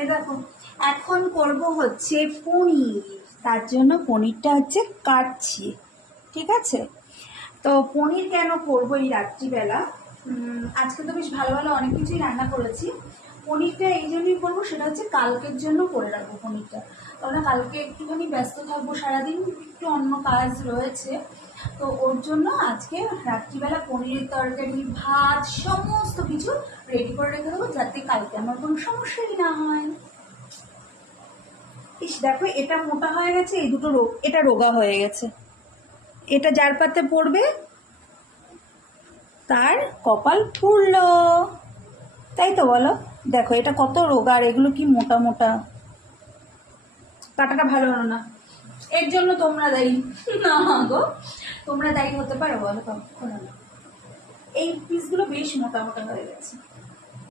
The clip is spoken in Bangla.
এ দেখো, এখন করব হচ্ছে পনির। তার জন্য পনিরটা হচ্ছে কাটছি, ঠিক আছে? তো পনির কেন করবো এই রাত্রিবেলা, আজকে তো বেশ ভালো ভালো অনেক কিছুই রান্না করেছি। পনিরটা এই জন্যই করবো, সেটা হচ্ছে কালকের জন্য করে রাখবো পনিরটা, কারণ কালকে একটুখানি ব্যস্ত থাকবো সারাদিন, একটু অন্য কাজ রয়েছে। তো ওর জন্য আজকে রাত্রিবেলা পনিরের তরকারি, ভাত, সমস্ত কিছু রেডি করে রেখে দেবো, যাতে কালকে আমার কোনো সমস্যাই না হয়। ইস দেখো, এটা মোটা হয়ে গেছে, এই দুটো এটা রোগা হয়ে গেছে। এটা যার পাতে পড়বে তার কপাল পুড়ল, তাই তো বলো? দেখো এটা কত রোগা, আর এগুলো কি মোটা মোটা। কাটাটা ভালো হলো না, এর জন্য তোমরা দায়ী না গো? তোমরা দায়ী হতে পারো বলো? কখনো না। এই পিসগুলো বেশ মোটা মোটা হয়ে গেছে।